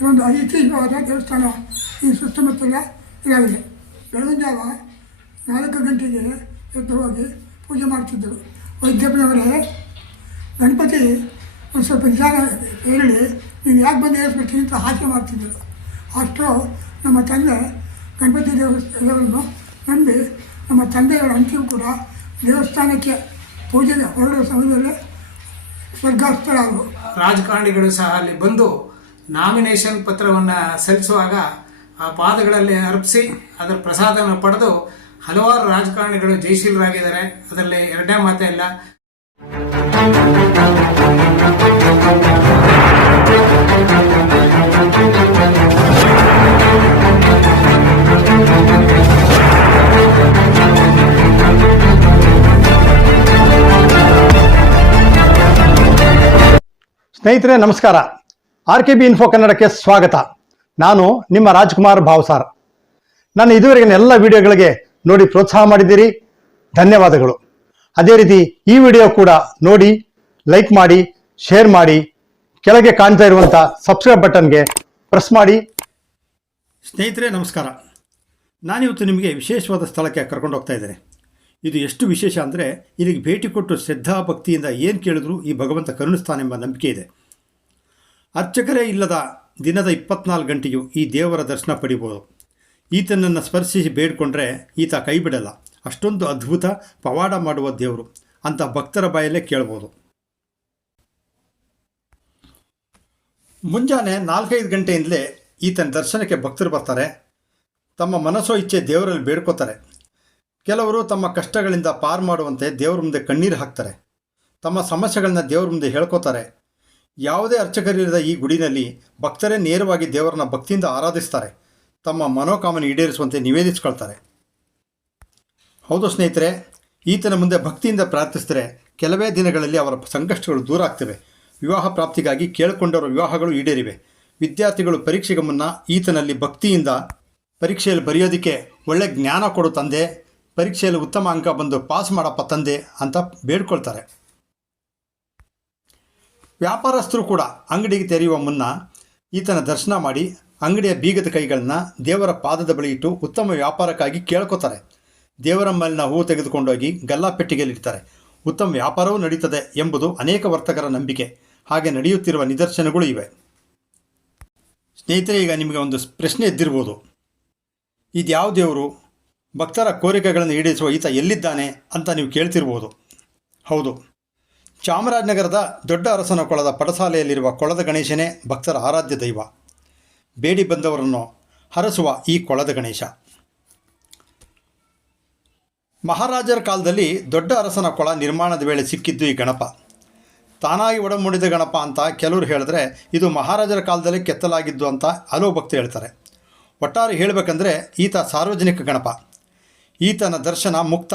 ಇದೊಂದು ಐತಿಹ್ಯವಾದ ದೇವಸ್ಥಾನ ಈ ಸುತ್ತಮುತ್ತಲ ಇದಾಗಿದೆ. ಬೆಳಗಿನ ಜಾವ ನಾಲ್ಕು ಗಂಟೆಗೆ ಎದ್ದು ಹೋಗಿ ಪೂಜೆ ಮಾಡ್ತಿದ್ದರು. ವೈದ್ಯಪ್ಪನವರೇ, ಗಣಪತಿ ಒಂದು ಸ್ವಲ್ಪ ನಿಧಾನ ಹೇಳಿ, ನೀವು ಯಾಕೆ ಬಂದು ಏರಿಸ್ಬಿಡ್ತೀನಿ ಅಂತ ಹಾಸ್ಯ ಮಾಡ್ತಿದ್ದರು. ಅಷ್ಟು ನಮ್ಮ ತಂದೆ ಗಣಪತಿ ದೇವಸ್ಥಾನವನ್ನು ನಂಬಿ ನಮ್ಮ ತಂದೆಯವರ ಅಂತಿಮ ಕೂಡ ದೇವಸ್ಥಾನಕ್ಕೆ ಪೂಜೆಗೆ ಹೊರಡುವ ಸಮಯದಲ್ಲಿ ಸ್ವರ್ಗಾಸ್ತರಾದರು ರಾಜಕಾರಣಿಗಳು ಸಹ ಅಲ್ಲಿ ಬಂದು ನಾಮಿನೇಷನ್ ಪತ್ರವನ್ನು ಸಲ್ಲಿಸುವಾಗ ಆ ಪಾದಗಳಲ್ಲಿ ಅರ್ಪಿಸಿ ಅದರ ಪ್ರಸಾದವನ್ನು ಪಡೆದು ಹಲವಾರು ರಾಜಕಾರಣಿಗಳು ಜಯಶೀಲರಾಗಿದ್ದಾರೆ. ಅದರಲ್ಲಿ ಎರಡನೇ ಮಾತೇ ಇಲ್ಲ. ಸ್ನೇಹಿತರೆ, ನಮಸ್ಕಾರ. ಆರ್ ಕೆ ಬಿ ಇನ್ಫೋ ಕನ್ನಡಕ್ಕೆ ಸ್ವಾಗತ. ನಾನು ನಿಮ್ಮ ರಾಜ್ಕುಮಾರ್ ಭಾವ್ಸಾರ್. ನಾನು ಇದುವರೆಗಿನ ಎಲ್ಲ ವಿಡಿಯೋಗಳಿಗೆ ನೋಡಿ ಪ್ರೋತ್ಸಾಹ ಮಾಡಿದ್ದೀರಿ. ಧನ್ಯವಾದಗಳು. ಅದೇ ರೀತಿ ಈ ವಿಡಿಯೋ ಕೂಡ ನೋಡಿ, ಲೈಕ್ ಮಾಡಿ, ಶೇರ್ ಮಾಡಿ, ಕೆಳಗೆ ಕಾಣ್ತಾ ಇರುವಂಥ ಸಬ್ಸ್ಕ್ರೈಬ್ ಬಟನ್ಗೆ ಪ್ರೆಸ್ ಮಾಡಿ. ಸ್ನೇಹಿತರೆ, ನಮಸ್ಕಾರ. ನಾನಿವತ್ತು ನಿಮಗೆ ವಿಶೇಷವಾದ ಸ್ಥಳಕ್ಕೆ ಕರ್ಕೊಂಡು ಹೋಗ್ತಾ ಇದ್ದೇನೆ. ಇದು ಎಷ್ಟು ವಿಶೇಷ ಅಂದರೆ, ಇಲ್ಲಿಗೆ ಭೇಟಿ ಕೊಟ್ಟು ಶ್ರದ್ಧಾ ಭಕ್ತಿಯಿಂದ ಏನು ಕೇಳಿದ್ರು ಈ ಭಗವಂತ ಕರುಣಿಸ್ತಾನೆಂಬ ನಂಬಿಕೆ ಇದೆ. ಅರ್ಚಕರೇ ಇಲ್ಲದ ದಿನದ ಇಪ್ಪತ್ನಾಲ್ಕು ಗಂಟೆಯು ಈ ದೇವರ ದರ್ಶನ ಪಡಿಬೋದು. ಈತನನ್ನು ಸ್ಪರ್ಶಿಸಿ ಬೇಡ್ಕೊಂಡ್ರೆ ಈತ ಕೈ ಬಿಡಲ್ಲ ಅಷ್ಟೊಂದು ಅದ್ಭುತ ಪವಾಡ ಮಾಡುವ ದೇವರು. ಅಂತ ಭಕ್ತರ ಬಾಯಲ್ಲೇ ಕೇಳ್ಬೋದು. ಮುಂಜಾನೆ ನಾಲ್ಕೈದು ಗಂಟೆಯಿಂದಲೇ ಈತನ ದರ್ಶನಕ್ಕೆ ಭಕ್ತರು ಬರ್ತಾರೆ. ತಮ್ಮ ಮನಸ್ಸೋ ಇಚ್ಛೆ ದೇವರಲ್ಲಿ ಬೇಡ್ಕೋತಾರೆ. ಕೆಲವರು ತಮ್ಮ ಕಷ್ಟಗಳಿಂದ ಪಾರು ಮಾಡುವಂತೆ ದೇವರ ಮುಂದೆ ಕಣ್ಣೀರು ಹಾಕ್ತಾರೆ. ತಮ್ಮ ಸಮಸ್ಯೆಗಳನ್ನ ದೇವರ ಮುಂದೆ ಹೇಳ್ಕೋತಾರೆ. ಯಾವುದೇ ಅರ್ಚಕರಿಲ್ಲದ ಈ ಗುಡಿನಲ್ಲಿ ಭಕ್ತರೇ ನೇರವಾಗಿ ದೇವರನ್ನ ಭಕ್ತಿಯಿಂದ ಆರಾಧಿಸ್ತಾರೆ. ತಮ್ಮ ಮನೋಕಾಮನೆ ಈಡೇರಿಸುವಂತೆ ನಿವೇದಿಸ್ಕೊಳ್ತಾರೆ. ಹೌದು ಸ್ನೇಹಿತರೆ, ಈತನ ಮುಂದೆ ಭಕ್ತಿಯಿಂದ ಪ್ರಾರ್ಥಿಸಿದರೆ ಕೆಲವೇ ದಿನಗಳಲ್ಲಿ ಅವರ ಸಂಕಷ್ಟಗಳು ದೂರ ಆಗ್ತವೆ. ವಿವಾಹ ಪ್ರಾಪ್ತಿಗಾಗಿ ಕೇಳಿಕೊಂಡವರ ವಿವಾಹಗಳು ಈಡೇರಿವೆ. ವಿದ್ಯಾರ್ಥಿಗಳು ಪರೀಕ್ಷೆಗೆ ಮುನ್ನ ಈತನಲ್ಲಿ ಭಕ್ತಿಯಿಂದ ಪರೀಕ್ಷೆಯಲ್ಲಿ ಬರೆಯೋದಕ್ಕೆ ಒಳ್ಳೆ ಜ್ಞಾನ ಕೊಡು ತಂದೆ, ಪರೀಕ್ಷೆಯಲ್ಲಿ ಉತ್ತಮ ಅಂಕ ಬಂದು ಪಾಸ್ ಮಾಡಪ್ಪ ತಂದೆ ಅಂತ ಬೇಡ್ಕೊಳ್ತಾರೆ. ವ್ಯಾಪಾರಸ್ಥರು ಕೂಡ ಅಂಗಡಿಗೆ ತೆರೆಯುವ ಮುನ್ನ ಈತನ ದರ್ಶನ ಮಾಡಿ ಅಂಗಡಿಯ ಬೀಗದ ಕೈಗಳನ್ನ ದೇವರ ಪಾದದ ಬಳಿ ಇಟ್ಟು ಉತ್ತಮ ವ್ಯಾಪಾರಕ್ಕಾಗಿ ಕೇಳ್ಕೊತಾರೆ. ದೇವರ ಮೇಲಿನ ಹೂವು ತೆಗೆದುಕೊಂಡೋಗಿ ಗಲ್ಲಾ ಪೆಟ್ಟಿಗೆಯಲ್ಲಿ ಇಡ್ತಾರೆ. ಉತ್ತಮ ವ್ಯಾಪಾರವೂ ನಡೀತದೆ ಎಂಬುದು ಅನೇಕ ವರ್ತಕರ ನಂಬಿಕೆ. ಹಾಗೆ ನಡೆಯುತ್ತಿರುವ ನಿದರ್ಶನಗಳು ಇವೆ. ಸ್ನೇಹಿತರೆ, ಈಗ ನಿಮಗೆ ಒಂದು ಪ್ರಶ್ನೆ ಎದ್ದಿರ್ಬೋದು. ಇದು ಯಾವ ದೇವರು ಭಕ್ತರ ಕೋರಿಕೆಗಳನ್ನು ಈಡೇರಿಸುವ ಈತ ಎಲ್ಲಿದ್ದಾನೆ ಅಂತ ನೀವು ಕೇಳ್ತಿರ್ಬೋದು. ಹೌದು. ಚಾಮರಾಜನಗರದ ದೊಡ್ಡ ಅರಸನ ಕೊಳದ ಪಡಸಾಲೆಯಲ್ಲಿರುವ ಕೊಳದ ಗಣೇಶನೇ ಭಕ್ತರ ಆರಾಧ್ಯ ದೈವ. ಬೇಡಿ ಬಂದವರನ್ನು ಹರಸುವ ಈ ಕೊಳದ ಗಣೇಶ. ಮಹಾರಾಜರ ಕಾಲದಲ್ಲಿ ದೊಡ್ಡ ಅರಸನ ಕೊಳ ನಿರ್ಮಾಣದ ವೇಳೆ ಸಿಕ್ಕಿದ್ದು ಈ ಗಣಪ. ತಾನಾಗಿ ಒಡಮೂಡಿದ ಗಣಪ ಅಂತ ಕೆಲವರು ಹೇಳಿದ್ರೆ ಇದು ಮಹಾರಾಜರ ಕಾಲದಲ್ಲಿ ಕೆತ್ತಲಾಗಿದ್ದು ಅಂತ ಹಲವು ಭಕ್ತರು ಹೇಳ್ತಾರೆ. ಒಟ್ಟಾರೆ ಹೇಳಬೇಕಂದ್ರೆ ಈತ ಸಾರ್ವಜನಿಕ ಗಣಪ. ಈತನ ದರ್ಶನ ಮುಕ್ತ.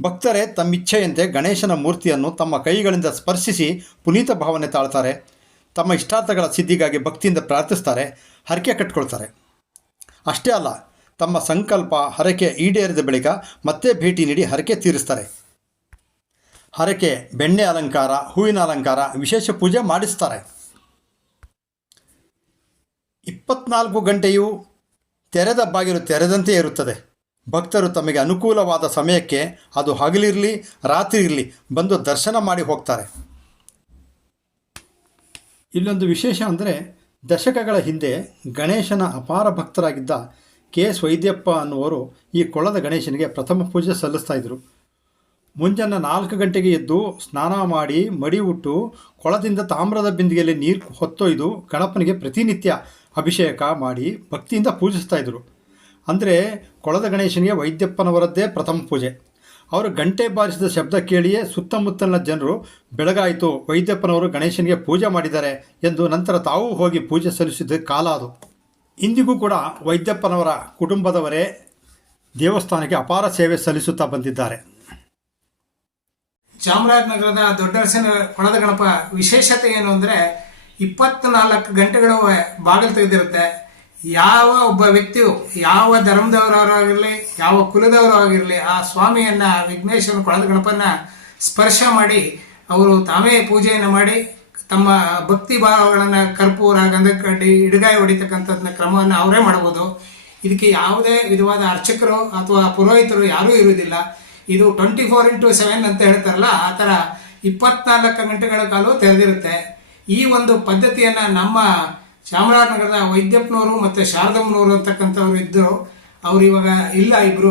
ಭಕ್ತರೇ, ತಮ್ಮಿಚ್ಛೆಯಂತೆ ಗಣೇಶನ ಮೂರ್ತಿಯನ್ನು ತಮ್ಮ ಕೈಗಳಿಂದ ಸ್ಪರ್ಶಿಸಿ ಪುನೀತ ಭಾವನೆ ತಾಳ್ತಾರೆ. ತಮ್ಮ ಇಷ್ಟಾರ್ಥಗಳ ಸಿದ್ಧಿಗಾಗಿ ಭಕ್ತಿಯಿಂದ ಪ್ರಾರ್ಥಿಸ್ತಾರೆ, ಹರಕೆ ಕಟ್ಕೊಳ್ತಾರೆ. ಅಷ್ಟೇ ಅಲ್ಲ, ತಮ್ಮ ಸಂಕಲ್ಪ ಹರಕೆ ಈಡೇರಿದ ಬಳಿಕ ಮತ್ತೆ ಭೇಟಿ ನೀಡಿ ಹರಕೆ ತೀರಿಸ್ತಾರೆ. ಹರಕೆ, ಬೆಣ್ಣೆ ಅಲಂಕಾರ, ಹೂವಿನ ಅಲಂಕಾರ, ವಿಶೇಷ ಪೂಜೆ ಮಾಡಿಸ್ತಾರೆ. ಇಪ್ಪತ್ನಾಲ್ಕು ಗಂಟೆಯೂ ತೆರೆದ ಬಾಗಿಲು ತೆರೆದಂತೆ ಇರುತ್ತದೆ. ಭಕ್ತರು ತಮಗೆ ಅನುಕೂಲವಾದ ಸಮಯಕ್ಕೆ ಅದು ಹಗಲಿರಲಿ ರಾತ್ರಿ ಇರಲಿ ಬಂದು ದರ್ಶನ ಮಾಡಿ ಹೋಗ್ತಾರೆ. ಇಲ್ಲೊಂದು ವಿಶೇಷ ಅಂದರೆ ದಶಕಗಳ ಹಿಂದೆ ಗಣೇಶನ ಅಪಾರ ಭಕ್ತರಾಗಿದ್ದ ಕೆ. ಎಸ್ ವೈದ್ಯಪ್ಪ ಅನ್ನುವರು ಈ ಕೊಳದ ಗಣೇಶನಿಗೆ ಪ್ರಥಮ ಪೂಜೆ ಸಲ್ಲಿಸ್ತಾ ಇದ್ದರು ಮುಂಜಾನೆ ನಾಲ್ಕು ಗಂಟೆಗೆ ಎದ್ದು ಸ್ನಾನ ಮಾಡಿ, ಮಡಿ ಉಟ್ಟು, ಕೊಳದಿಂದ ತಾಮ್ರದ ಬಿಂದಿಗೆಯಲ್ಲಿ ನೀರು ಹೊತ್ತೊಯ್ದು ಗಣಪನಿಗೆ ಪ್ರತಿನಿತ್ಯ ಅಭಿಷೇಕ ಮಾಡಿ ಭಕ್ತಿಯಿಂದ ಪೂಜಿಸ್ತಾ ಇದ್ದರು ಅಂದರೆ ಕೊಳದ ಗಣೇಶನಿಗೆ ವೈದ್ಯಪ್ಪನವರದ್ದೇ ಪ್ರಥಮ ಪೂಜೆ. ಅವರು ಗಂಟೆ ಬಾರಿಸಿದ ಶಬ್ದ ಕೇಳಿಯೇ ಸುತ್ತಮುತ್ತಲಿನ ಜನರು ಬೆಳಗಾಯಿತು, ವೈದ್ಯಪ್ಪನವರು ಗಣೇಶನಿಗೆ ಪೂಜೆ ಮಾಡಿದ್ದಾರೆ ಎಂದು ನಂತರ ತಾವೂ ಹೋಗಿ ಪೂಜೆ ಸಲ್ಲಿಸಿದ ಕಾಲ ಅದು. ಇಂದಿಗೂ ಕೂಡ ವೈದ್ಯಪ್ಪನವರ ಕುಟುಂಬದವರೇ ದೇವಸ್ಥಾನಕ್ಕೆ ಅಪಾರ ಸೇವೆ ಸಲ್ಲಿಸುತ್ತಾ ಬಂದಿದ್ದಾರೆ. ಚಾಮರಾಜನಗರದ ದೊಡ್ಡರಸಿನ ಕೊಳದ ಗಣಪ ವಿಶೇಷತೆ ಏನು ಅಂದರೆ ಇಪ್ಪತ್ನಾಲ್ಕು ಗಂಟೆಗಳು ಬಾಗಿಲು ತೆಗೆದಿರುತ್ತೆ. ಯಾವ ಒಬ್ಬ ವ್ಯಕ್ತಿಯು ಯಾವ ಧರ್ಮದವರಾಗಿರಲಿ ಯಾವ ಕುಲದವರಾಗಿರಲಿ ಆ ಸ್ವಾಮಿಯನ್ನ ವಿಘ್ನೇಶ್ವರ ಕೊಳದ ಗಣಪನ ಸ್ಪರ್ಶ ಮಾಡಿ, ಅವರು ತಾವೇ ಪೂಜೆಯನ್ನು ಮಾಡಿ, ತಮ್ಮ ಭಕ್ತಿ ಭಾವಗಳನ್ನು ಕರ್ಪೂರ, ಗಂಧಕಡ್ಡಿ ಕಡ್ಡಿ ಇಡುಗಾಯಿ ಹೊಡಿತಕ್ಕಂಥದ್ದನ್ನ ಕ್ರಮವನ್ನು ಅವರೇ ಮಾಡಬಹುದು. ಇದಕ್ಕೆ ಯಾವುದೇ ವಿಧವಾದ ಅರ್ಚಕರು ಅಥವಾ ಪುರೋಹಿತರು ಯಾರೂ ಇರುವುದಿಲ್ಲ. ಇದು ಟ್ವೆಂಟಿ ಫೋರ್ ಇಂಟು ಸೆವೆನ್ ಅಂತ ಹೇಳ್ತಾರಲ್ಲ, ಆ ಥರ ಇಪ್ಪತ್ನಾಲ್ಕು ಗಂಟೆಗಳ ಕಾಲ ತೆರೆದಿರುತ್ತೆ. ಈ ಒಂದು ಪದ್ಧತಿಯನ್ನ ನಮ್ಮ ಚಾಮರಾಜನಗರದ ವೈದ್ಯಪ್ಪನವರು ಮತ್ತು ಶಾರದಮ್ಮನವರು ಅಂತಕ್ಕಂಥವ್ರು ಇದ್ದರು ಅವರು ಇವಾಗ ಇಲ್ಲ ಇಬ್ರು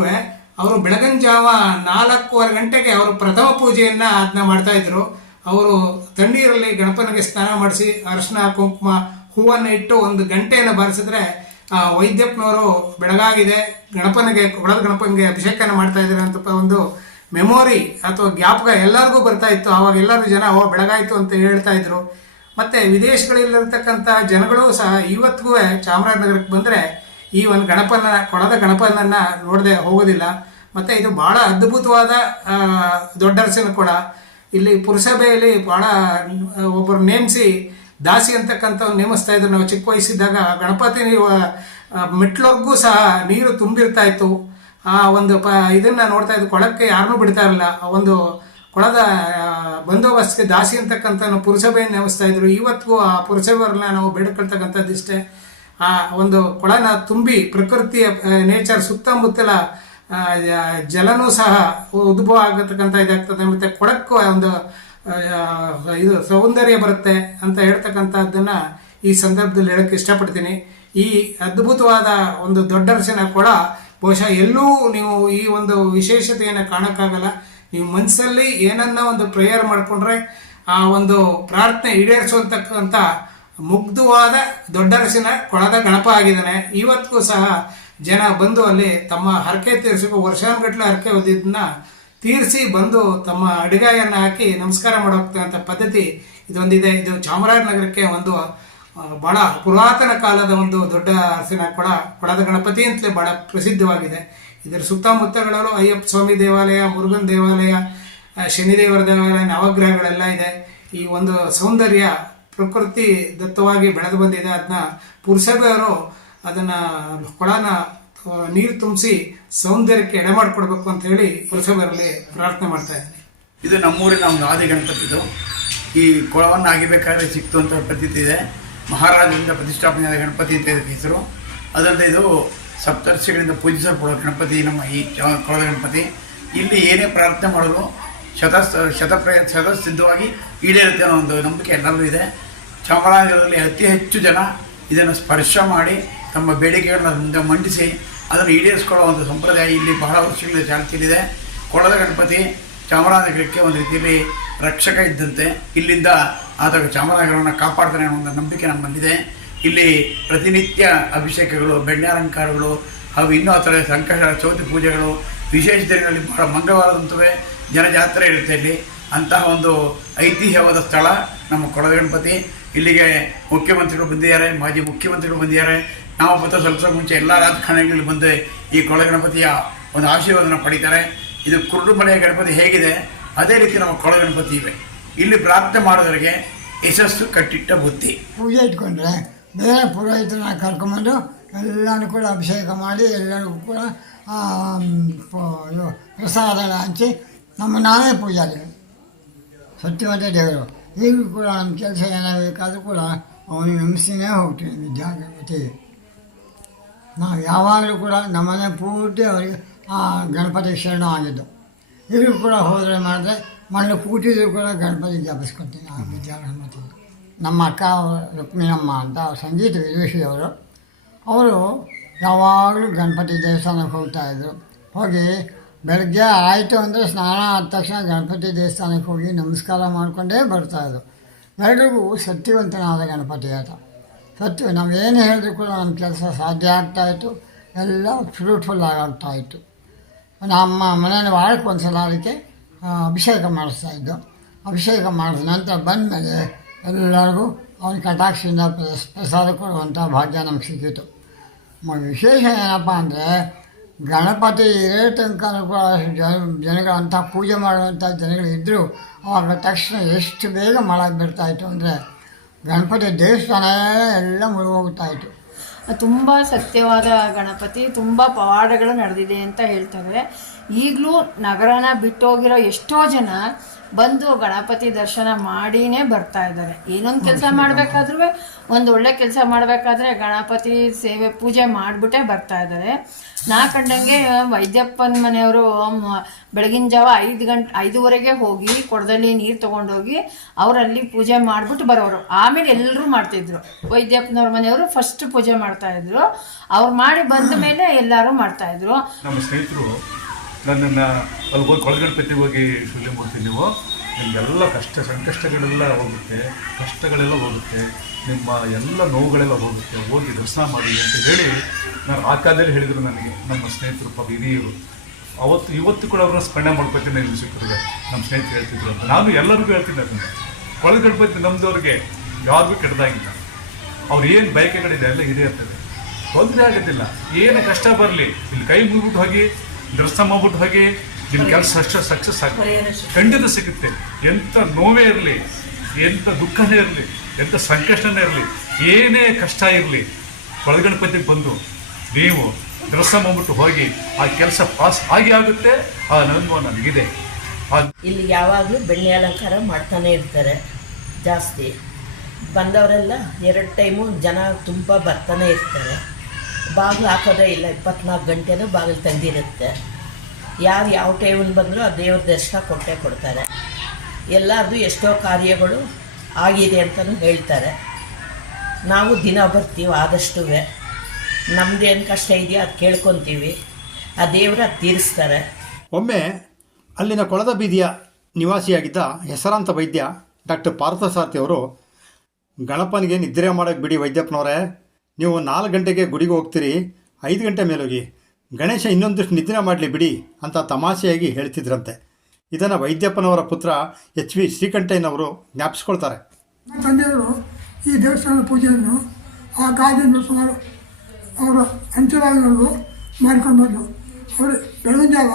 ಅವರು ಬೆಳಗಿನ ಜಾವ ನಾಲ್ಕೂವರೆ ಗಂಟೆಗೆ ಅವರು ಪ್ರಥಮ ಪೂಜೆಯನ್ನು ಅದನ್ನ ಮಾಡ್ತಾ ಇದ್ರು. ಅವರು ತಣ್ಣೀರಲ್ಲಿ ಗಣಪನಿಗೆ ಸ್ನಾನ ಮಾಡಿಸಿ ಅರಿಶಿನ, ಕುಂಕುಮ ಹೂವನ್ನು ಇಟ್ಟು ಒಂದು ಗಂಟೆಯನ್ನು ಬಾರಿಸಿದ್ರೆ ಆ ವೈದ್ಯಪ್ಪನವರು ಬೆಳಗಾಗಿದೆ, ಗಣಪನಿಗೆ, ಕೊಳದ ಗಣಪನಿಗೆ ಅಭಿಷೇಕನ ಮಾಡ್ತಾ ಇದ್ದಾರೆ ಅಂತ ಒಂದು ಮೆಮೊರಿ ಅಥವಾ ಜ್ಞಾಪಕ ಎಲ್ಲರಿಗೂ ಬರ್ತಾ ಇತ್ತು. ಅವಾಗ ಎಲ್ಲರೂ ಜನ, ಓ, ಬೆಳಗಾಯಿತು ಅಂತ ಹೇಳ್ತಾ ಇದ್ರು. ಮತ್ತೆ ವಿದೇಶಗಳಲ್ಲಿರ್ತಕ್ಕಂಥ ಜನಗಳು ಸಹ ಇವತ್ತಿಗೂ ಚಾಮರಾಜನಗರಕ್ಕೆ ಬಂದರೆ ಈ ಒಂದು ಗಣಪನ ಕೊಳದ ಗಣಪನನ್ನು ನೋಡದೆ ಹೋಗೋದಿಲ್ಲ. ಮತ್ತೆ ಇದು ಬಹಳ ಅದ್ಭುತವಾದ ದೊಡ್ಡರಸಿನ ಕೊಳ ಇಲ್ಲಿ ಪುರಸಭೆಯಲ್ಲಿ ಬಹಳ ಒಬ್ಬರು ನೇಮಿಸಿ ದಾಸಿ ಅಂತಕ್ಕಂಥ ನೇಮಿಸ್ತಾ ಇದ್ರು. ನಾವು ಚಿಕ್ಕ ವಯಸ್ಸಿದ್ದಾಗ ಗಣಪತಿ ಮೆಟ್ಲವರೆಗೂ ಸಹ ನೀರು ತುಂಬಿರ್ತಾ ಇತ್ತು. ಆ ಒಂದು ಪ, ಇದನ್ನ ನೋಡ್ತಾ ಇದ್ದು ಕೊಳಕ್ಕೆ ಯಾರನ್ನೂ ಬಿಡ್ತಾ ಇರಲಿಲ್ಲ. ಆ ಒಂದು ಕೊಳದ ಬಂದೋಬಸ್ತ್ಗೆ ದಾಸಿ ಅಂತಕ್ಕಂಥ ಪುರಸಭೆಯನ್ನು ನೇಮಿಸ್ತಾ ಇದ್ರು. ಇವತ್ತಿಗೂ ಆ ಪುರಸಭೆಯವ್ರನ್ನ ನಾವು ಬೇಡ್ಕೊಳ್ತಕ್ಕಂಥದ್ದಿಷ್ಟೇ ಆ, ಒಂದು ಕೊಳನ ತುಂಬಿ ಪ್ರಕೃತಿಯ ನೇಚರ್ ಸುತ್ತಮುತ್ತಲ ಜಲನೂ ಸಹ ಉದ್ಭವ ಆಗತಕ್ಕಂಥ ಇದಾಗ್ತದೆ. ಮತ್ತೆ ಕೊಳಕ್ಕೂ ಒಂದು ಇದು ಸೌಂದರ್ಯ ಬರುತ್ತೆ ಅಂತ ಹೇಳ್ತಕ್ಕಂಥದ್ದನ್ನ ಈ ಸಂದರ್ಭದಲ್ಲಿ ಹೇಳಕ್ಕೆ ಇಷ್ಟಪಡ್ತೀನಿ. ಈ ಅದ್ಭುತವಾದ ಒಂದು ದೊಡ್ಡ ಕೊಳ ಬಹುಶಃ ಎಲ್ಲೂ ನೀವು ಈ ಒಂದು ವಿಶೇಷತೆಯನ್ನು ಕಾಣಕ್ಕಾಗಲ್ಲ. ನೀವು ಮನಸ್ಸಲ್ಲಿ ಏನನ್ನ ಒಂದು ಪ್ರೇಯರ್ ಮಾಡಿಕೊಂಡ್ರೆ ಆ ಒಂದು ಪ್ರಾರ್ಥನೆ ಈಡೇರಿಸುವಂತಕ್ಕಂಥ ಮುಗ್ಧವಾದ ದೊಡ್ಡ ದೊಡ್ಡರಸಿನ ಕೊಳದ ಗಣಪ ಆಗಿದ್ದಾನೆ. ಇವತ್ತಿಗೂ ಸಹ ಜನ ಬಂದು ಅಲ್ಲಿ ತಮ್ಮ ಹರಕೆ ತೀರಿಸಿಕೊ ವರ್ಷಾನುಗಟ್ಟಲೆ ಹರಕೆ ಹೊಂದಿದ್ದನ್ನ ತೀರಿಸಿ ಬಂದು ತಮ್ಮ ಅಡಿಗಾಯನ್ನು ಹಾಕಿ ನಮಸ್ಕಾರ ಮಾಡೋಗ್ತಕ್ಕಂಥ ಪದ್ಧತಿ ಇದೊಂದಿದೆ. ಇದು ಚಾಮರಾಜನಗರಕ್ಕೆ ಒಂದು ಬಹಳ ಪುರಾತನ ಕಾಲದ ಒಂದು ದೊಡ್ಡ ಅರಸಿನ ಕೊಳ, ಕೊಳದ ಗಣಪತಿ ಅಂತಲೇ ಬಹಳ ಪ್ರಸಿದ್ಧವಾಗಿದೆ. ಇದರ ಸುತ್ತಮುತ್ತಗಳಲ್ಲೂ ಅಯ್ಯಪ್ಪ ಸ್ವಾಮಿ ದೇವಾಲಯ, ಮುರುಗನ್ ದೇವಾಲಯ ಶನಿದೇವರ ದೇವಾಲಯ, ನವಗ್ರಹಗಳೆಲ್ಲ ಇದೆ. ಈ ಒಂದು ಸೌಂದರ್ಯ ಪ್ರಕೃತಿ ದತ್ತವಾಗಿ ಬೆಳೆದು ಬಂದಿದೆ. ಅದನ್ನ ಪುರುಷರು ಅದನ್ನ ಕೊಳನ ನೀರು ತುಂಬಿಸಿ ಸೌಂದರ್ಯಕ್ಕೆ ಎಡೆ ಮಾಡಿಕೊಡ್ಬೇಕು ಅಂತ ಹೇಳಿ ಪುರುಷರಲ್ಲಿ ಪ್ರಾರ್ಥನೆ ಮಾಡ್ತಾ ಇದ್ದೀನಿ. ಇದು ನಮ್ಮೂರಿನ ಒಂದು ಆದಿ ಗಣಪತಿದು. ಈ ಕೊಳವನ್ನು ಆಗಿಬೇಕಾದ್ರೆ ಸಿಕ್ತು ಅಂತ ಪ್ರತೀತಿ ಇದೆ. ಮಹಾರಾಜರಿಂದ ಪ್ರತಿಷ್ಠಾಪನೆಯಾದ ಗಣಪತಿ ಅಂತ ಇದಕ್ಕೆ ಹೆಸರು. ಅದಲ್ಲದೆ ಇದು ಸಪ್ತರ್ಷಿಗಳಿಂದ ಪೂಜಿಸಲ್ಪಡುವ ಗಣಪತಿ, ನಮ್ಮ ಈ ಕೊಳದ ಗಣಪತಿ. ಇಲ್ಲಿ ಏನೇ ಪ್ರಾರ್ಥನೆ ಮಾಡಲು ಶತ ಶತಪ್ರಯ, ಶತಸಿದ್ಧವಾಗಿ ಈಡೇರುತ್ತೆ ಅನ್ನೋ ಒಂದು ನಂಬಿಕೆ ಎಲ್ಲರೂ ಇದೆ. ಚಾಮರಾಜನಗರದಲ್ಲಿ ಅತಿ ಹೆಚ್ಚು ಜನ ಇದನ್ನು ಸ್ಪರ್ಶ ಮಾಡಿ ತಮ್ಮ ಬೇಡಿಕೆಗಳನ್ನು ಮುಂದೆ ಮಂಡಿಸಿ ಅದನ್ನು ಈಡೇರಿಸಿಕೊಳ್ಳುವ ಒಂದು ಸಂಪ್ರದಾಯ ಇಲ್ಲಿ ಬಹಳ ವರ್ಷಗಳಿಂದ ಚಾಲ್ತಿಯಲ್ಲಿದೆ. ಕೊಳದ ಗಣಪತಿ ಚಾಮರಾಜನಗರಕ್ಕೆ ಒಂದು ರೀತಿಯಲ್ಲಿ ರಕ್ಷಕ ಇದ್ದಂತೆ ಇಲ್ಲಿಂದ ಆತ ಚಾಮರಾಜನಗರವನ್ನು ಕಾಪಾಡ್ತಾನೆ ಅನ್ನೋ ಒಂದು ನಂಬಿಕೆ ನಮ್ಮಲ್ಲಿದೆ. ಇಲ್ಲಿ ಪ್ರತಿನಿತ್ಯ ಅಭಿಷೇಕಗಳು, ಬೆಣ್ಣಾಲಂಕಾರಗಳು ಹಾಗೂ ಇನ್ನೂ ಆ ಥರ ಸಂಕಷ್ಟ, ಚೌತಿ ಪೂಜೆಗಳು ವಿಶೇಷ ದಿನಗಳಲ್ಲಿ ಬಹಳ ಮಂಗಳವಾರದಂತವೇ ಜನಜಾತ್ರೆ ಇರುತ್ತೆ ಇಲ್ಲಿ. ಅಂತಹ ಒಂದು ಐತಿಹ್ಯವಾದ ಸ್ಥಳ ನಮ್ಮ ಕೊಳದ ಗಣಪತಿ ಇಲ್ಲಿಗೆ ಮುಖ್ಯಮಂತ್ರಿಗಳು ಬಂದಿದ್ದಾರೆ, ಮಾಜಿ ಮುಖ್ಯಮಂತ್ರಿಗಳು ಬಂದಿದ್ದಾರೆ. ನಾವು ಪತ್ರ ಸ್ವಲ್ಪ ಮುಂಚೆ ಎಲ್ಲ ರಾಜಕಾರಣಿಗಳು ಬಂದು ಈ ಕೊಳಗಣಪತಿಯ ಒಂದು ಆಶೀರ್ವಾದನ ಪಡಿತಾರೆ. ಇದು ಕುರುಡು ಮನೆಯ ಗಣಪತಿ ಹೇಗಿದೆ? ಅದೇ ರೀತಿ ನಮ್ಮ ಕೊಳ ಗಣಪತಿ ಇವೆ. ಇಲ್ಲಿ ಪ್ರಾರ್ಥನೆ ಮಾಡೋದರಿಗೆ ಯಶಸ್ಸು ಕಟ್ಟಿಟ್ಟ ಬುದ್ಧಿ. ಪೂಜೆ ಇಟ್ಕೊಂಡ್ರೆ ಬೇರೆ ಪುರೋಹಿತರನ್ನ ಕರ್ಕೊಂಬಂದು ಎಲ್ಲನೂ ಕೂಡ ಅಭಿಷೇಕ ಮಾಡಿ ಎಲ್ಲರಿಗೂ ಕೂಡ ಇದು ಪ್ರಸಾದನ ಹಂಚಿ ನಮ್ಮ ನಾವೇ ಪೂಜಾರಿ. ಸತ್ಯವಂತ ದೇವರು. ಈಗಲೂ ಕೂಡ ನಮ್ಮ ಕೆಲಸ ಏನಾಗಬೇಕಾದ್ರೂ ಕೂಡ ಅವನಿಗೆ ನಂಬಿಸಿನೇ ಹೋಗ್ತೀವಿ ವಿದ್ಯಾಗಣಪತಿ. ನಾವು ಯಾವಾಗಲೂ ಕೂಡ ನಮ್ಮನೆ ಪೂರ್ತಿ ಅವರಿಗೆ, ಆ, ಗಣಪತಿ ಶರಣ ಆಗಿದ್ದು. ಈಗಲೂ ಕೂಡ ಹೋದರೆ ಮಾಡಿದ್ರೆ ಮಣ್ಣು ಕೂಟಿದ್ರು ಕೂಡ ಗಣಪತಿ ಜಪಿಸ್ಕೊತೀನಿ ಆ ವಿದ್ಯಾಗಣಪತಿ. ನಮ್ಮ ಅಕ್ಕ ರುಕ್ಮಿಣಮ್ಮ ಅಂತ ಸಂಗೀತ ವಿದುಷಿಯವರು ಅವರು ಯಾವಾಗಲೂ ಗಣಪತಿ ದೇವಸ್ಥಾನಕ್ಕೆ ಹೋಗ್ತಾಯಿದ್ರು ಹೋಗಿ ಬೆಳಗ್ಗೆ ಆಯಿತು ಅಂದರೆ ಸ್ನಾನ ಆದ ತಕ್ಷಣ ಗಣಪತಿ ದೇವಸ್ಥಾನಕ್ಕೆ ಹೋಗಿ ನಮಸ್ಕಾರ ಮಾಡಿಕೊಂಡೇ ಬರ್ತಾಯಿದ್ರು ಎಲ್ರಿಗೂ ಸತ್ಯವಂತನಾದ ಗಣಪತಿ ಆತ ಸತ್ಯ ನಾವು ಏನು ಹೇಳಿದ್ರು ಕೂಡ ನಮ್ಮ ಕೆಲಸ ಸಾಧ್ಯ ಆಗ್ತಾಯಿತ್ತು ಎಲ್ಲ ಫ್ರೂಟ್ಫುಲ್ ಆಗ್ತಾಯಿತ್ತು ನಮ್ಮ ಮನೇಲಿ ವಾರಕ್ಕೆ ಒಂದು ಸಲ ಅದಕ್ಕೆ ಅಭಿಷೇಕ ಮಾಡಿಸ್ತಾ ಇದ್ದು ಅಭಿಷೇಕ ಮಾಡಿದ ನಂತರ ಬಂದಮೇಲೆ ಎಲ್ಲರಿಗೂ ಅವನ ಕಟಾಕ್ಷದಿಂದ ಪ್ರಸ- ಪ್ರಸಾದ ಕೊಡುವಂಥ ಭಾಗ್ಯ ನಮ್ಗೆ ಸಿಕ್ಕಿತು. ವಿಶೇಷ ಏನಪ್ಪ ಅಂದರೆ ಗಣಪತಿ ಇರೋ ತನಕ ಜನ ಜನಗಳು ಅಂಥ ಪೂಜೆ ಮಾಡುವಂಥ ಜನಗಳು ಇದ್ದರು ಅವಾಗ ತಕ್ಷಣ ಎಷ್ಟು ಬೇಗ ಮಳೆ ಬಿಡ್ತಾಯಿತ್ತು ಅಂದರೆ ಗಣಪತಿ ದೇವಸ್ಥಾನ ಎಲ್ಲ ಮುಳುಗೋಗ್ತಾಯಿತ್ತು ತುಂಬ ಸತ್ಯವಾದ ಗಣಪತಿ, ತುಂಬ ಪವಾಡಗಳು ನಡೆದಿದೆ ಅಂತ ಹೇಳ್ತಾರೆ. ಈಗಲೂ ನಗರನ ಬಿಟ್ಟೋಗಿರೋ ಎಷ್ಟೋ ಜನ ಬಂದು ಗಣಪತಿ ದರ್ಶನ ಮಾಡಿನೇ ಬರ್ತಾ ಇದ್ದಾರೆ. ಏನೊಂದು ಕೆಲಸ ಮಾಡಬೇಕಾದ್ರೂ ಒಂದು ಒಳ್ಳೆ ಕೆಲಸ ಮಾಡಬೇಕಾದ್ರೆ ಗಣಪತಿ ಸೇವೆ ಪೂಜೆ ಮಾಡಿಬಿಟ್ಟೇ ಬರ್ತಾ ಇದ್ದಾರೆ. ನಾ ಕಂಡಂಗೆ ವೈದ್ಯಪ್ಪನ ಮನೆಯವರು ಬೆಳಗಿನ ಜಾವ ಐದು ಗಂಟೆ, ಐದುವರೆಗೆ ಹೋಗಿ ಕೊಡದಲ್ಲಿ ನೀರು ತೊಗೊಂಡೋಗಿ ಅವರಲ್ಲಿ ಪೂಜೆ ಮಾಡಿಬಿಟ್ಟು ಬರೋರು. ಆಮೇಲೆ ಎಲ್ಲರೂ ಮಾಡ್ತಿದ್ರು. ವೈದ್ಯಪ್ಪನವ್ರ ಮನೆಯವರು ಫಸ್ಟ್ ಪೂಜೆ ಮಾಡ್ತಾ ಇದ್ರು. ಅವ್ರು ಮಾಡಿ ಬಂದ ಮೇಲೆ ಎಲ್ಲರೂ ಮಾಡ್ತಾ ಇದ್ರು. ನಮ್ಮ ಸ್ನೇಹಿತರು ನನ್ನನ್ನು ಅಲ್ಲಿ ಹೋಗಿ ಕೊಳಗಣಪತಿ ಹೋಗಿ ಶುಲ್ಯ ಮೂರ್ತಿ ನೀವು, ನಿಮಗೆಲ್ಲ ಕಷ್ಟ, ಸಂಕಷ್ಟಗಳೆಲ್ಲ ಹೋಗುತ್ತೆ, ಕಷ್ಟಗಳೆಲ್ಲ ಹೋಗುತ್ತೆ, ನಿಮ್ಮ ಎಲ್ಲ ನೋವುಗಳೆಲ್ಲ ಹೋಗುತ್ತೆ, ಹೋಗಿ ದರ್ಶನ ಮಾಡಿ ಅಂತ ಹೇಳಿ ನಾನು ಆ ಕಾಲದಲ್ಲಿ ಹೇಳಿದರು ನನಗೆ, ನಮ್ಮ ಸ್ನೇಹಿತರು ಪಾಪ ಹಿರಿಯರು. ಅವತ್ತು, ಇವತ್ತು ಕೂಡ ಅವ್ರನ್ನ ಸ್ಮರಣೆ ಮಾಡ್ಕೊತೀನಿ ಇಲ್ಲಿ ಸಿಕ್ಕರಿಗೆ ನಮ್ಮ ಸ್ನೇಹಿತರು ಹೇಳ್ತಿದ್ರು ಅಂತ. ನಾನು ಎಲ್ಲರಿಗೂ ಹೇಳ್ತೀನಿ ಅದನ್ನು. ಕೊಳಗಣಪತಿ ನಮ್ಮದವ್ರಿಗೆ ಯಾರಿಗೂ ಕೆಟ್ಟದಾಗಿಲ್ಲ ಅವ್ರು ಏನು ಬಯಕೆಗಳಿದೆ ಎಲ್ಲ ಹಿರಿಯರ್ತದೆ ತೊಂದರೆ ಆಗೋದಿಲ್ಲ. ಏನು ಕಷ್ಟ ಬರಲಿ, ಇಲ್ಲಿ ಕೈ ಮುಗಿಬಿಟ್ಟು ಹೋಗಿ ದರ್ಶನ ಮಾಡ್ಬಿಟ್ಟು ಹೋಗಿ ನಿಮ್ಮ ಕೆಲಸ ಅಷ್ಟು ಸಕ್ಸಸ್ ಆಗ್ತದೆ ಖಂಡಿತ ಸಿಗುತ್ತೆ. ಎಂಥ ನೋವೇ ಇರಲಿ ಎಂಥ ದುಃಖನೇ ಇರಲಿ ಎಂಥ ಸಂಕಷ್ಟನೇ ಇರಲಿ ಏನೇ ಕಷ್ಟ ಇರಲಿ ಕೊಳಗಣಪತಿಗೆ ಬಂದು ನೀವು ದರ್ಶನ ಮಾಡ್ಬಿಟ್ಟು ಹೋಗಿ ಆ ಕೆಲಸ ಪಾಸ್ ಆಗಿ ಆಗುತ್ತೆ ಆ ಅನುಭವ ನನಗಿದೆ ಇಲ್ಲಿ ಯಾವಾಗಲೂ ಬೆಣ್ಣೆ ಅಲಂಕಾರ ಮಾಡ್ತಾನೆ ಇರ್ತಾರೆ ಜಾಸ್ತಿ. ಬಂದವರೆಲ್ಲ ಎರಡು ಟೈಮು ಜನ ತುಂಬ ಬರ್ತಾನೆ ಇರ್ತಾರೆ. ಬಾಗಿಲು ಹಾಕೋದೇ ಇಲ್ಲ, ಇಪ್ಪತ್ನಾಲ್ಕು ಗಂಟೆನೂ ಬಾಗಿಲು ತಂದಿರುತ್ತೆ ಯಾರು ಯಾವ ಟೈಮಲ್ಲಿ ಬಂದರೂ ಆ ದೇವ್ರ ದರ್ಶನ ಕೊಟ್ಟೇ ಕೊಡ್ತಾರೆ. ಎಲ್ಲರದು ಎಷ್ಟೋ ಕಾರ್ಯಗಳು ಆಗಿದೆ ಅಂತಲೂ ಹೇಳ್ತಾರೆ. ನಾವು ದಿನ ಬರ್ತೀವಿ ಆದಷ್ಟು ನಮ್ದೇನು ಕಷ್ಟ ಇದೆಯೋ ಅದು ಕೇಳ್ಕೊತೀವಿ. ಆ ದೇವರ ತೀರಿಸ್ತಾರೆ. ಒಮ್ಮೆ ಅಲ್ಲಿನ ಕೊಳದ ಬೀದಿಯ ನಿವಾಸಿಯಾಗಿದ್ದ ಹೆಸರಾಂತ ವೈದ್ಯ ಡಾಕ್ಟರ್ ಪಾರ್ಥಸಾರ್ಥಿ ಅವರು, ಗಣಪನಿಗೆ ನಿದ್ರೆ ಮಾಡೋಕ್ಕೆ ಬಿಡಿ ವೈದ್ಯಪ್ಪನವರೇ ನೀವು ನಾಲ್ಕು ಗಂಟೆಗೆ ಗುಡಿಗೆ ಹೋಗ್ತೀರಿ, ಐದು ಗಂಟೆ ಮೇಲೋಗಿ. ಗಣೇಶ ಇನ್ನೊಂದಷ್ಟು ನಿದ್ರೆ ಮಾಡಲಿ ಬಿಡಿ ಅಂತ ತಮಾಷೆಯಾಗಿ ಹೇಳ್ತಿದ್ರಂತೆ. ಇದನ್ನು ವೈದ್ಯಪ್ಪನವರ ಪುತ್ರ ಎಚ್ ವಿ ಶ್ರೀಕಂಠಯ್ಯನವರು ಜ್ಞಾಪಿಸ್ಕೊಳ್ತಾರೆ. ತಂದೆಯವರು ಈ ದೇವಸ್ಥಾನದ ಪೂಜೆಯನ್ನು ಆ ಕಾಲದಿಂದ ಸುಮಾರು ಅವರು ಅಂತ್ಯವಾಗಿರೋದು ಮಾಡ್ಕೊಂಡು ಬಂದರು. ಅವರು ಬೆಳಗಿನ ಜಾವ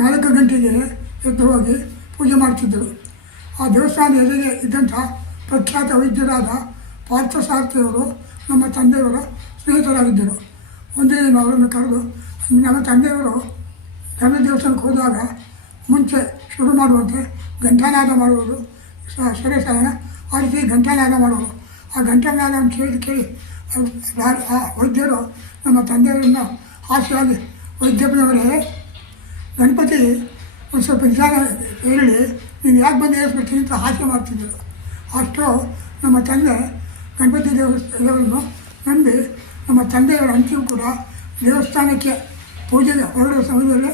ನಾಲ್ಕು ಗಂಟೆಗೆ ಎದ್ದು ಹೋಗಿ ಪೂಜೆ ಮಾಡ್ತಿದ್ದರು. ಆ ದೇವಸ್ಥಾನದ ಎದುರಿಗೆ ಇದ್ದಂಥ ಪ್ರಖ್ಯಾತ ವೈದ್ಯರಾದ ಪಾರ್ಥಸಾರಥಿಯವರು ನಮ್ಮ ತಂದೆಯವರು ಸ್ನೇಹಿತರಾಗಿದ್ದರು. ಒಂದೇ ದಿನ ಅವರನ್ನು ಕರೆದು, ನಮ್ಮ ತಂದೆಯವರು ಧರ್ಮ ದೇವಸ್ಥಾನಕ್ಕೆ ಹೋದಾಗ ಮುಂಚೆ ಶುರು ಮಾಡುವಂತೆ ಗಂಟಾನಾದ ಮಾಡುವುದು. ಸರಿ ಸರಿಸಾಯನ ಆ ರೀತಿ ಗಂಟಾನಾದ ಮಾಡೋರು ಆ ಘಂಟಾನಾದ ಕೇಳಿ ಕೇಳಿ, ಆ ವೈದ್ಯರು ನಮ್ಮ ತಂದೆಯವರನ್ನು ಹಾಸ್ಯವಾಗಿ ವೈದ್ಯಪ್ಪನವರೇ, ಗಣಪತಿ ಒಂದು ಸ್ವಲ್ಪ ನಿಧಾನ ಹೇಳಿ ನೀವು ಯಾಕೆ ಬಂದು? ಹೇಳ್ಬಿಡ್ತೀನಿ ಅಂತ ಆಸೆ ಮಾಡ್ತಿದ್ದರು. ಅಷ್ಟು ನಮ್ಮ ತಂದೆ ಗಣಪತಿ ದೇವಸ್ಥಾನಗಳನ್ನು ನಂಬಿ ನಮ್ಮ ತಂದೆಯವರ ಅಂತ್ಯವು ಕೂಡ ದೇವಸ್ಥಾನಕ್ಕೆ ಪೂಜೆಗೆ ಹೊರಡುವ ಸಮಯದಲ್ಲಿ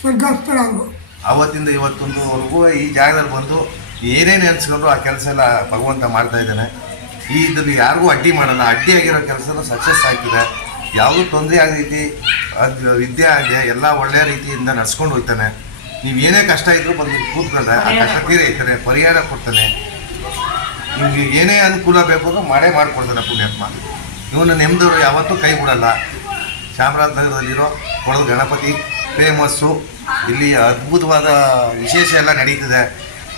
ಸ್ವರ್ಗಾಸ್ತರಾದರು. ಆವತ್ತಿಂದ ಇವತ್ತೊಂದುವರೆಗೂ ಈ ಜಾಗದಲ್ಲಿ ಬಂದು ಏನೇನು ಅನಿಸ್ಕೊಂಡ್ರು ಆ ಕೆಲಸ ಎಲ್ಲ ಭಗವಂತ ಮಾಡ್ತಾ ಇದ್ದಾನೆ. ಈ ಇದ್ರಲ್ಲಿ ಯಾರಿಗೂ ಅಡ್ಡಿ ಮಾಡಲ್ಲ. ಅಡ್ಡಿ ಆಗಿರೋ ಕೆಲಸನ ಸಕ್ಸಸ್ ಆಗ್ತಿದೆ. ಯಾವುದೂ ತೊಂದರೆ ಆಗೈತಿ ರೀತಿ, ಅದು ವಿದ್ಯೆ ಆಗಿದೆ ಎಲ್ಲ ಒಳ್ಳೆಯ ರೀತಿಯಿಂದ ನಡ್ಸ್ಕೊಂಡು ಹೋಗ್ತಾನೆ. ನೀವು ಏನೇ ಕಷ್ಟ ಇದ್ರೂ ಬಂದು ಕೂತ್ಕೊಂಡ್ರೆ ಆ ಕಷ್ಟ ತೀರೈತಾನೆ, ಪರಿಹಾರ ಕೊಡ್ತಾನೆ. ನಿಮ್ಗೆ ಏನೇ ಅನುಕೂಲ ಬೇಕು ಅಂದ್ರೆ ಮಾಡೇ ಮಾಡಿಕೊಡ್ತಾರೆ ಪುಣ್ಯಾತ್ಮ. ಇವನು ನೆಮ್ಮದವರು ಯಾವತ್ತೂ ಕೈ ಬಿಡಲ್ಲ. ಚಾಮರಾಜನಗರದಲ್ಲಿರೋ ಕೊಳದ ಗಣಪತಿ ಫೇಮಸ್ಸು ಇಲ್ಲಿ ಅದ್ಭುತವಾದ ವಿಶೇಷ ಎಲ್ಲ ನಡೀತಿದೆ.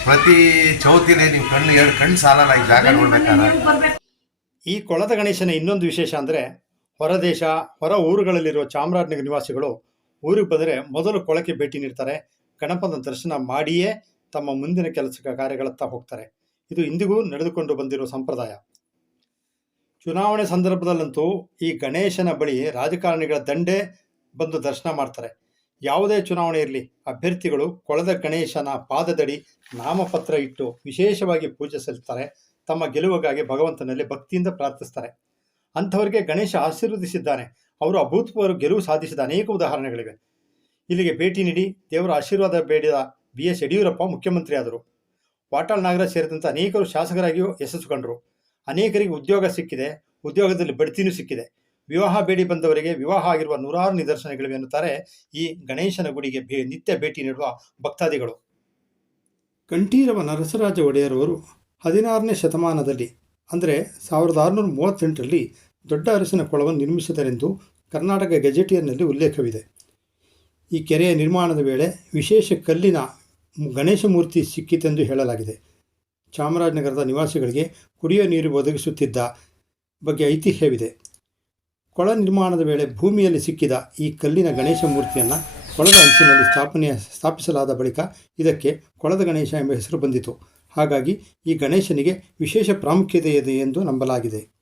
ಪ್ರತಿ ಚೌತಿಲಿ ನೀವು ಕಣ್ಣು ಎರಡು ಕಣ್ಣು ಸಾಲಲ್ಲ ಈ ಜಾಗ ನೋಡ್ಬೇಕಾದ್ರೆ. ಈ ಕೊಳದ ಗಣೇಶನ ಇನ್ನೊಂದು ವಿಶೇಷ ಅಂದರೆ ಹೊರದೇಶ ಹೊರ ಊರುಗಳಲ್ಲಿರುವ ಚಾಮರಾಜನಗರ ನಿವಾಸಿಗಳು ಊರಿಗೆ ಬಂದರೆ ಮೊದಲು ಕೊಳಕ್ಕೆ ಭೇಟಿ ನೀಡ್ತಾರೆ. ಗಣಪನ ದರ್ಶನ ಮಾಡಿಯೇ ತಮ್ಮ ಮುಂದಿನ ಕೆಲಸ ಕಾರ್ಯಗಳತ್ತ ಹೋಗ್ತಾರೆ. ಇದು ಇಂದಿಗೂ ನಡೆದುಕೊಂಡು ಬಂದಿರುವ ಸಂಪ್ರದಾಯ. ಚುನಾವಣೆ ಸಂದರ್ಭದಲ್ಲಂತೂ ಈ ಗಣೇಶನ ಬಳಿ ರಾಜಕಾರಣಿಗಳ ದಂಡೆ ಬಂದು ದರ್ಶನ ಮಾಡ್ತಾರೆ. ಯಾವುದೇ ಚುನಾವಣೆ ಇರಲಿ, ಅಭ್ಯರ್ಥಿಗಳು ಕೊಳದ ಗಣೇಶನ ಪಾದದಡಿ ನಾಮಪತ್ರ ಇಟ್ಟು ವಿಶೇಷವಾಗಿ ಪೂಜೆ ಸಲ್ಲಿಸ್ತಾರೆ. ತಮ್ಮ ಗೆಲುವಿಗಾಗಿ ಭಗವಂತನಲ್ಲಿ ಭಕ್ತಿಯಿಂದ ಪ್ರಾರ್ಥಿಸ್ತಾರೆ. ಅಂಥವರಿಗೆ ಗಣೇಶ ಆಶೀರ್ವದಿಸಿದ್ದಾನೆ. ಅವರು ಅಭೂತಪೂರ್ವ ಗೆಲುವು ಸಾಧಿಸಿದ ಅನೇಕ ಉದಾಹರಣೆಗಳಿವೆ. ಇಲ್ಲಿಗೆ ಭೇಟಿ ನೀಡಿ ದೇವರ ಆಶೀರ್ವಾದ ಬೇಡಿದ ಬಿ ಎಸ್ ಯಡಿಯೂರಪ್ಪ ಮುಖ್ಯಮಂತ್ರಿ ಆದರು ವಾಟಾಳ್ ನಾಗರಾಜ್ ಸೇರಿದಂತೆ ಅನೇಕರು ಶಾಸಕರಾಗಿಯೂ ಯಶಸ್ಸು ಕಂಡರು. ಅನೇಕರಿಗೆ ಉದ್ಯೋಗ ಸಿಕ್ಕಿದೆ. ಉದ್ಯೋಗದಲ್ಲಿ ಬಡ್ತಿನೂ ಸಿಕ್ಕಿದೆ. ವಿವಾಹ ಬೇಡಿ ಬಂದವರಿಗೆ ವಿವಾಹ ಆಗಿರುವ ನೂರಾರು ನಿದರ್ಶನಗಳಿವೆ ಎನ್ನುತ್ತಾರೆ ಈ ಗಣೇಶನ ಗುಡಿಗೆ ಭೇ ನಿತ್ಯ ಭೇಟಿ ನೀಡುವ ಭಕ್ತಾದಿಗಳು. ಕಂಠೀರವ ನರಸರಾಜ ಒಡೆಯರವರು ಹದಿನಾರನೇ ಶತಮಾನದಲ್ಲಿ, ಅಂದರೆ ಸಾವಿರದ ಆರುನೂರ ಮೂವತ್ತೆಂಟರಲ್ಲಿ ದೊಡ್ಡ ಅರಸಿನ ಕೊಳವನ್ನು ನಿರ್ಮಿಸಿದರೆಂದು ಕರ್ನಾಟಕ ಗೆಜೆಟಿಯರ್ನಲ್ಲಿ ಉಲ್ಲೇಖವಿದೆ. ಈ ಕೆರೆಯ ನಿರ್ಮಾಣದ ವೇಳೆ ವಿಶೇಷ ಕಲ್ಲಿನ ಗಣೇಶ ಮೂರ್ತಿ ಸಿಕ್ಕಿತೆಂದು ಹೇಳಲಾಗಿದೆ. ಚಾಮರಾಜನಗರದ ನಿವಾಸಿಗಳಿಗೆ ಕುಡಿಯುವ ನೀರು ಒದಗಿಸುತ್ತಿದ್ದ ಬಗ್ಗೆ ಐತಿಹ್ಯವಿದೆ. ಕೊಳ ನಿರ್ಮಾಣದ ವೇಳೆ ಭೂಮಿಯಲ್ಲಿ ಸಿಕ್ಕಿದ ಈ ಕಲ್ಲಿನ ಗಣೇಶ ಮೂರ್ತಿಯನ್ನು ಕೊಳದ ಅಂಚಿನಲ್ಲಿ ಸ್ಥಾಪನೆ ಸ್ಥಾಪಿಸಲಾದ ಬಳಿಕ ಇದಕ್ಕೆ ಕೊಳದ ಗಣೇಶ ಎಂಬ ಹೆಸರು ಬಂದಿತು. ಹಾಗಾಗಿ ಈ ಗಣೇಶನಿಗೆ ವಿಶೇಷ ಪ್ರಾಮುಖ್ಯತೆ ಇದೆ ಎಂದು ನಂಬಲಾಗಿದೆ.